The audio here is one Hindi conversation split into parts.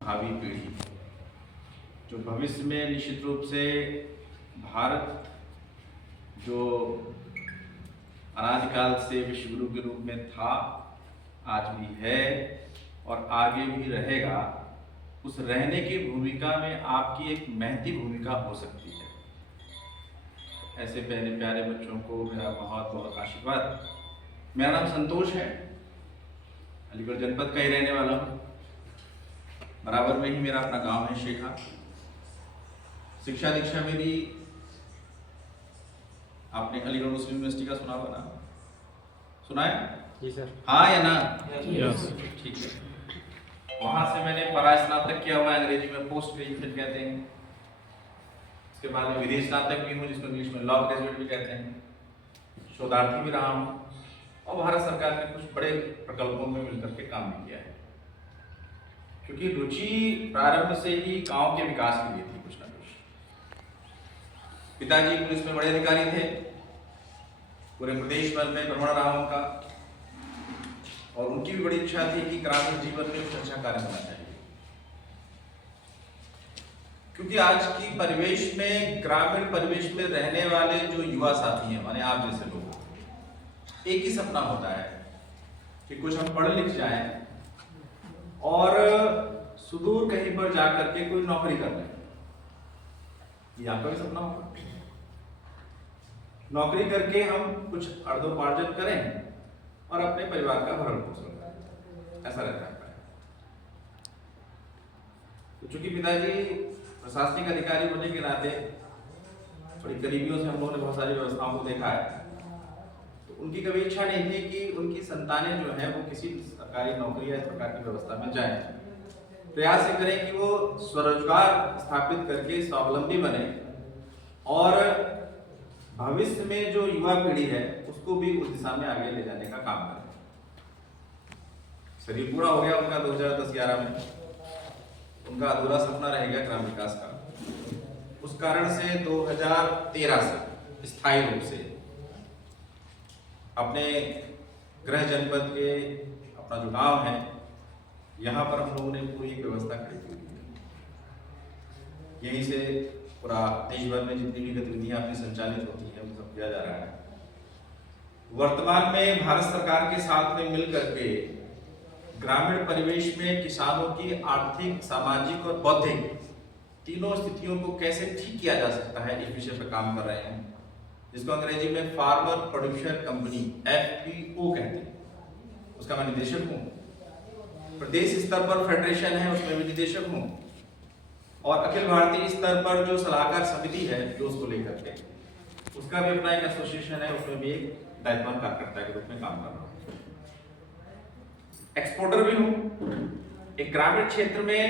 भावी पीढ़ी जो भविष्य में निश्चित रूप से भारत जो अनादिकाल से विश्वगुरु के रूप में था, आज भी है और आगे भी रहेगा, उस रहने की भूमिका में आपकी एक महती भूमिका हो सकती है। ऐसे प्यारे प्यारे बच्चों को मेरा बहुत बहुत आशीर्वाद। मेरा नाम संतोष है, अलीगढ़ जनपद का ही रहने वाला हूँ। बराबर में ही मेरा अपना गांव है शेखा। शिक्षा दीक्षा मेरी आपने अलीगढ़ मुस्लिम यूनिवर्सिटी का सुना होगा ना? सुना है? जी सर। हाँ या ना? यस। ठीक है। वहां से मैंने परा स्नातक किया हुआ है, अंग्रेजी में पोस्ट ग्रेजुएट कहते हैं। इसके बाद में विदेश स्नातक भी हूँ, जिसको इंग्लिश में लॉ ग्रेजुएट भी कहते हैं। शोधार्थी भी रहा हूँ और भारत सरकार के कुछ बड़े प्रकल्पों में मिलकर के काम भी किया है, क्योंकि रुचि प्रारंभ से ही गांव के विकास के लिए थी कुछ ना कुछ। पिताजी पुलिस में बड़े अधिकारी थे, पूरे प्रदेश भर में भ्रमण रहा उनका, और उनकी भी बड़ी इच्छा थी कि ग्रामीण जीवन में कुछ अच्छा कार्य होना चाहिए, क्योंकि आज की परिवेश में, ग्रामीण परिवेश में रहने वाले जो युवा साथी हैं, माने आप जैसे लोग, एक ही सपना होता है कि कुछ हम पढ़ लिख जाएं और सुदूर कहीं पर जाकर के कोई नौकरी कर लें। ये आपका भी सपना होगा, नौकरी करके हम कुछ अर्धोपार्जन करें और अपने परिवार का भरण पोषण करें, ऐसा रहता है। तो चूंकि पिताजी प्रशासनिक अधिकारी होने के नाते बड़ी करीबियों से हम लोगों ने बहुत सारी व्यवस्थाओं को देखा है, तो उनकी कभी इच्छा नहीं थी कि उनकी संतानें जो है वो किसी सरकारी नौकरी या इस प्रकार की व्यवस्था में जाएं। प्रयास ये करें कि वो स्वरोजगार स्थापित करके स्वावलंबी बने और भविष्य में जो युवा पीढ़ी है उसको भी उस दिशा में आगे ले जाने का काम करें। शरीर पूरा हो गया उनका 2010-11 में, उनका अधूरा सपना रह गया ग्राम विकास का। उस कारण से 2013 से स्थायी रूप से अपने गृह जनपद के अपना जो गांव है, यहाँ पर हम लोगों ने पूरी व्यवस्था खड़ी की है। यहीं से पूरा देश भर में जितनी भी गतिविधियां अपनी संचालित होती हैं वो सब किया जा रहा है। वर्तमान में भारत सरकार के साथ में मिलकर के ग्रामीण परिवेश में किसानों की आर्थिक, सामाजिक और बौद्धिक तीनों स्थितियों को कैसे ठीक किया जा सकता है, इस विषय पर काम कर रहे हैं, जिसको अंग्रेजी में फार्मर प्रोड्यूसर कंपनी FPO कहते हैं। उसका मैं निदेशक हूँ। प्रदेश स्तर पर फेडरेशन है, उसमें भी निदेशक हूँ, और अखिल भारतीय स्तर पर जो सलाहकार समिति है जो उसको लेकर के, उसका भी अपना एक एसोसिएशन है, उसमें भी एक दायित्ववान कार्यकर्ता के रूप में काम कर रहा हूँ। एक्सपोर्टर भी हूँ। एक ग्रामीण क्षेत्र में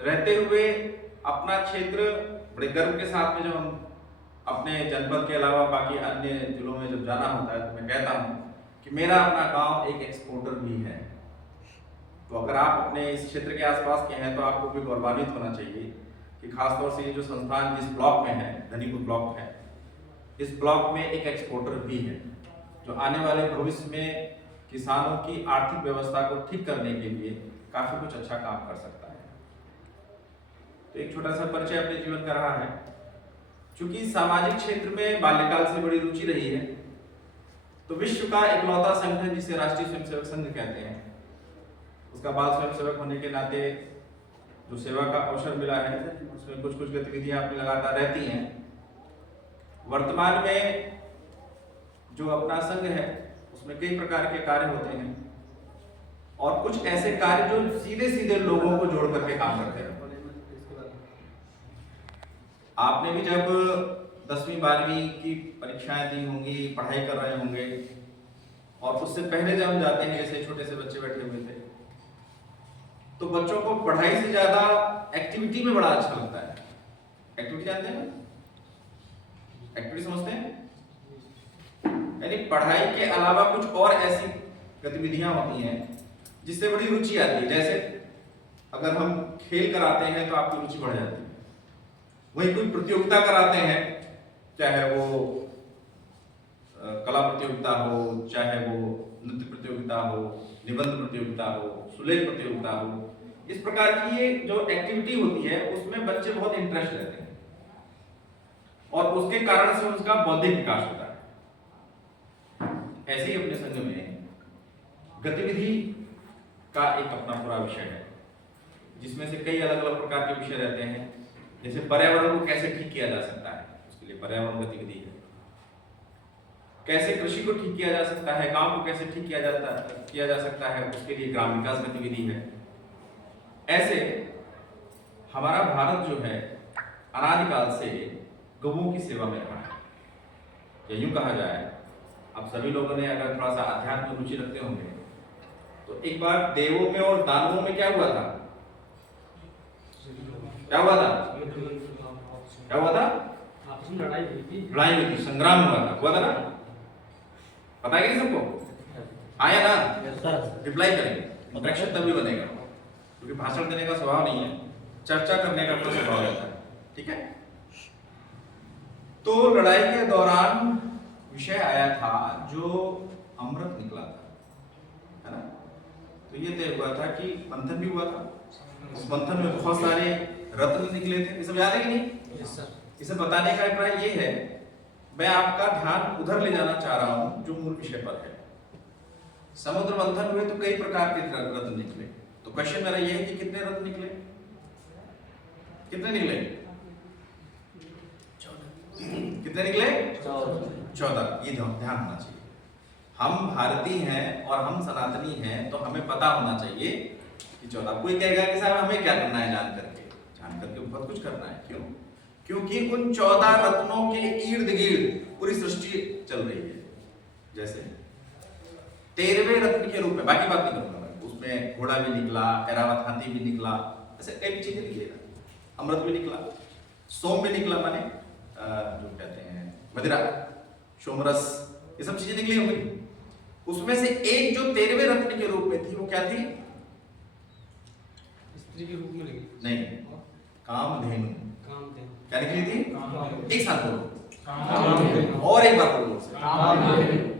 रहते हुए अपना क्षेत्र बड़े गर्व के साथ में, जब हम अपने जनपद के अलावा बाकी अन्य जिलों में जब जाना होता है, तो मैं कहता हूँ कि मेरा अपना गांव एक एक्सपोर्टर भी है। तो अगर आप अपने इस क्षेत्र के आसपास के हैं तो आपको भी गौरवान्वित होना चाहिए कि खासतौर से ये जो संस्थान जिस ब्लॉक में है, धनीपुर ब्लॉक है, इस ब्लॉक में एक एक्सपोर्टर भी है, जो आने वाले भविष्य में किसानों की आर्थिक व्यवस्था को ठीक करने के लिए काफी कुछ अच्छा काम कर सकता है। तो एक छोटा सा परिचय अपने जीवन का रहा है। चूंकि सामाजिक क्षेत्र में बाल्यकाल से बड़ी रुचि रही है, तो विश्व का इकलौता संगठन जिसे राष्ट्रीय स्वयंसेवक संघ कहते हैं, उसका बाल स्वयंसेवक होने के नाते जो सेवा का अवसर मिला है, उसमें कुछ कुछ गतिविधियां अपनी लगातार रहती हैं। वर्तमान में जो अपना संघ है उसमें कई प्रकार के कार्य होते हैं, और कुछ ऐसे कार्य जो सीधे सीधे लोगों को जोड़ करके काम करते हैं। आपने भी जब 10वीं 12वीं की परीक्षाएं दी होंगी, पढ़ाई कर रहे होंगे, और उससे पहले जब हम जाते हैं, जैसे छोटे से बच्चे बैठे हुए थे, तो बच्चों को पढ़ाई से ज्यादा एक्टिविटी में बड़ा अच्छा लगता है। एक्टिविटी जानते हैं? एक्टिविटी समझते हैं? यानी पढ़ाई के अलावा कुछ और ऐसी गतिविधियां होती हैं जिससे बड़ी रुचि आती है। जैसे अगर हम खेल कराते हैं तो आपकी रुचि बढ़ जाती है। वही कोई प्रतियोगिता कराते हैं, चाहे वो कला प्रतियोगिता हो, चाहे वो नृत्य प्रतियोगिता हो, निबंध प्रतियोगिता हो, सुलेख प्रतियोगिता हो, इस प्रकार की ये जो एक्टिविटी होती है उसमें बच्चे बहुत इंटरेस्ट लेते हैं और उसके कारण से उसका बौद्धिक विकास होता है। ऐसे ही अपने संघ में गतिविधि का एक अपना पूरा विषय है, जिसमें से कई अलग अलग प्रकार के विषय रहते हैं। जैसे पर्यावरण को कैसे ठीक किया जा सकता है, उसके लिए पर्यावरण गतिविधि है। कैसे कृषि को ठीक किया जा सकता है, गांव को कैसे ठीक किया जा सकता है, उसके लिए ग्राम विकास गतिविधि है। ऐसे हमारा भारत जो है अनादिकाल से गौओं की सेवा में रहा है। या यूं कहा जाए, अब सभी लोगों ने अगर थोड़ा सा अध्यात्म में रुचि रखते होंगे तो एक बार देवों में और दानवों में क्या हुआ था? क्या हुआ था? क्या हुआ था? लड़ाई हुई थी, संग्राम हुआ था ना? पता है कि सबको? आया ना? रिप्लाई करेंगे, इंटरेक्शन तभी बनेगा, क्योंकि भाषण देने का स्वभाव नहीं है, चर्चा करने का अपना स्वभाव रहता है। ठीक है? तो लड़ाई के दौरान विषय आया था जो अमृत निकला था, है ना? तो ये तय हुआ था कि मंथन भी हुआ था, उस मंथन में बहुत सारे रत्न निकले थे। ये सब याद है कि नहीं? Yes sir. इसे बताने का अभिप्राय ये है, मैं आपका ध्यान उधर ले जाना चाह रहा हूं जो मूल विषय पर है। समुद्र मंथन हुए तो कई प्रकार के रत्न निकले। तो क्वेश्चन मेरा ये है कि कितने रत्न निकले? कितने निकले? 14। कितने निकले? 14। ये ध्यान होना चाहिए। हम भारतीय हैं और हम सनातनी हैं, तो हमें पता होना चाहिए कि 14। कोई कहेगा कि साहब हमें क्या करना है जान करके बहुत कुछ करना है। क्यों? क्योंकि उन 14 रत्नों के इर्द गिर्द पूरी सृष्टि चल रही है। जैसे 13वें रत्न के रूप में, बाकी बात नहीं करूंगा मैं, उसमें घोड़ा भी निकला, ऐरावत हाथी भी निकला, ऐसे कई चीजें निकली, अमृत भी निकला, सोम भी निकला, माने जो कहते हैं मदिरा, सोमरस, ये सब चीजें निकली होंगी। उसमें से एक जो 13वें रत्न के रूप में थी वो क्या थी? स्त्री के रूप में निकली? नहीं, कामधेनु। क्या निकली थी? एक साथ बोलो, और एक बार बोलो,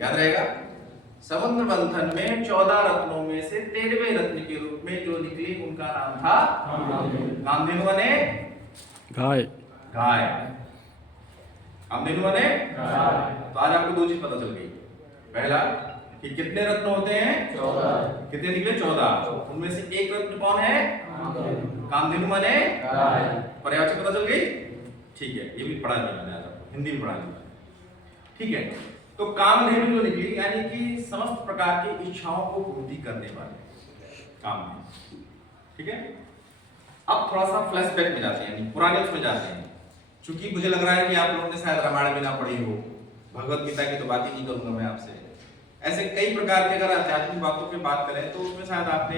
याद रहेगा। समुद्र मंथन में 14 रत्नों में से 13वें रत्न के रूप में जो निकली उनका नाम था कामधेनु, माने गाय। गाय। कामधेनु माने गाय। तो आज आपको दो चीज पता चल गई। पहला कि कितने रत्न होते हैं? 14। कितने निकले? 14। उनमें से एक रत्न कौन है? कामधेनु माने गाय। पर्यायवाची पता चल गई? ठीक है, ये भी पढ़ा लिया मैंने, आज हिंदी में पढ़ा लिया। ठीक है, तो कामधेनु जो निकली यानी कि समस्त प्रकार की इच्छाओं को पूर्ति करने वाले कामधेनु। ठीक है, अब थोड़ा सा फ्लैशबैक में जाते हैं, पुराने उसमें जाते हैं। क्योंकि मुझे लग रहा है कि आप लोगों ने शायद रामायण भी ना पढ़ी हो, भगवत गीता की तो बात ही नहीं करूंगा मैं आपसे। ऐसे कई प्रकार के अगर आध्यात्मिक बातों की बात करें तो उसमें शायद आपने